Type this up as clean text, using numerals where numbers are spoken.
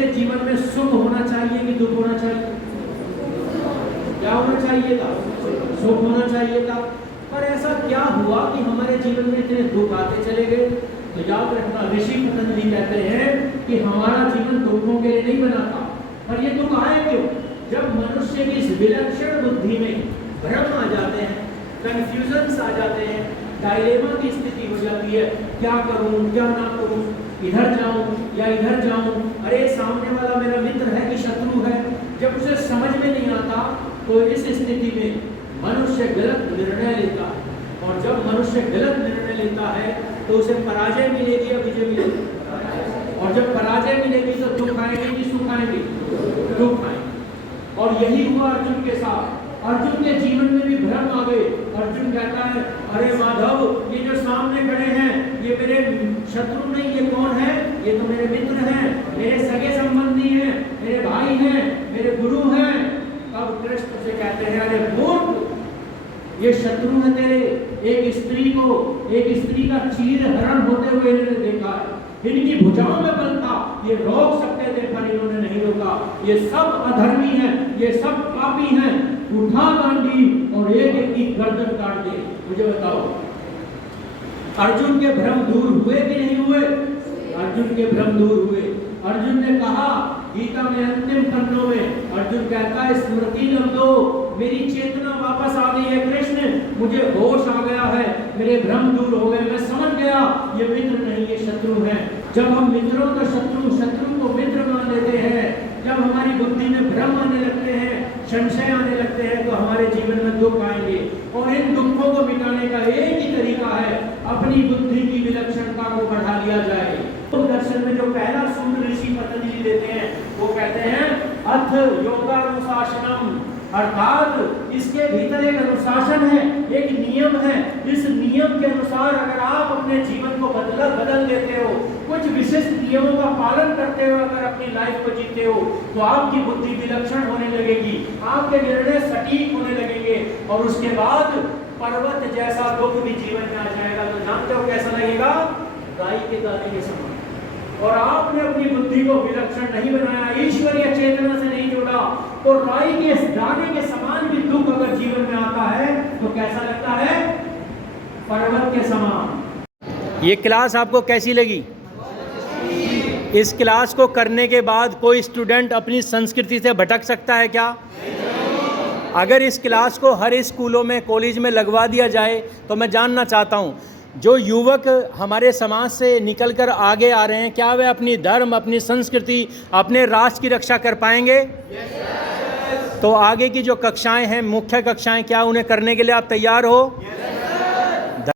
के जीवन में सुख होना चाहिए कि दुख होना चाहिए? क्या होना चाहिए था? सुख होना चाहिए था। पर ऐसा क्या हुआ कि हमारे जीवन में इतने दुख आते चले गए? तो याद रखना, ऋषि पतंजलि कहते हैं कि हमारा जीवन दुखों के लिए नहीं बना था। पर ये दुख आए क्यों? जब मनुष्य की इस विलक्षण बुद्धि में भ्रम आ जाते हैं, कंफ्यूजन्स आ जाते हैं, डायलेमा की स्थिति हो जाती है, क्या करूं क्या ना करूं, इधर जाऊं या इधर जाऊं, अरे सामने वाला मेरा मित्र है कि शत्रु है, जब उसे समझ में नहीं आता तो इस स्थिति में मनुष्य गलत निर्णय लेता है। और जब मनुष्य गलत निर्णय लेता है तो उसे पराजय मिलेगी या विजय मिलेगी? और जब पराजय मिलेगी तो दुख आएंगे कि सुख आएंगे? दुख आएंगे। और यही हुआ अर्जुन के साथ। अर्जुन के जीवन में भी भ्रम आ गए। अर्जुन कहता है, अरे माधव, ये जो सामने खड़े हैं ये मेरे शत्रु नहीं, ये कौन है? ये तो मेरे मित्र हैं, मेरे सगे संबंधी हैं, मेरे भाई हैं, मेरे गुरु हैं। अब कृष्ण से कहते हैं, अरे मूर्ख, ये शत्रु है तेरे। एक स्त्री का चीर हरण होते हुए इन्होंने देखा है, इनकी भुजाओं में बल था, ये रोक सकते थे पर इन्होंने नहीं रोका। ये सब अधर्मी हैं, ये सब पापी हैं, उठा गांडी और एक एक की गर्दन काट दे। मुझे बताओ, अर्जुन के भ्रम दूर हुए कि नहीं हुए? अर्जुन के भ्रम दूर हुए। अर्जुन ने कहा गीता में अंतिम खंडों में, अर्जुन कहता है स्मृति लब्धो, मेरी चेतना वापस आ गई है कृष्ण, मुझे होश आ गया है, मेरे भ्रम दूर हो गए, मैं समझ गया ये मित्र नहीं ये शत्रु है। जब हम मित्रों को शत्रु, शत्रु को मित्र मान लेते हैं, जब हमारी बुद्धि में भ्रम आने लगते हैं, संशय आने लगते हैं, तो हमारे जीवन में दुख आएंगे। और इन दुखों को मिटाने का एक ही तरीका है, अपनी बुद्धि की विलक्षणता को बढ़ा लिया जाए। तो दर्शन में जो पहला सूत्र ऋषि पतंजलि देते हैं वो कहते हैं अथ योगानुशासनम, अर्थात इसके भीतर एक अनुशासन है, एक नियम है। इस नियम के अनुसार अगर आप अपने जीवन को बदल देते हो, कुछ विशिष्ट नियमों का पालन करते हुए अगर अपनी लाइफ को जीते हो, तो आपकी बुद्धि विलक्षण होने लगेगी, आपके निर्णय सटीक होने लगेंगे, और उसके बाद पर्वत जैसा दुख भी जीवन में आ जाएगा। तो जानते हो कैसा लगेगा? गाय के दाने के समान। और आपने अपनी बुद्धि को विलक्षण नहीं बनाया, ईश्वरीय चेतना से नहीं जोड़ा, तो राई के दाने के समान भी दुख अगर जीवन में आता है तो कैसा लगता है? पर्वत के समान। ये क्लास आपको कैसी लगी? इस क्लास को करने के बाद कोई स्टूडेंट अपनी संस्कृति से भटक सकता है क्या? अगर इस क्लास को हर स्कूलों में, कॉलेज में लगवा दिया जाए तो मैं जानना चाहता हूँ, जो युवक हमारे समाज से निकलकर आगे आ रहे हैं, क्या वे अपनी धर्म, अपनी संस्कृति, अपने राष्ट्र की रक्षा कर पाएंगे? तो आगे की जो कक्षाएं हैं, मुख्य कक्षाएं, क्या उन्हें करने के लिए आप तैयार हो?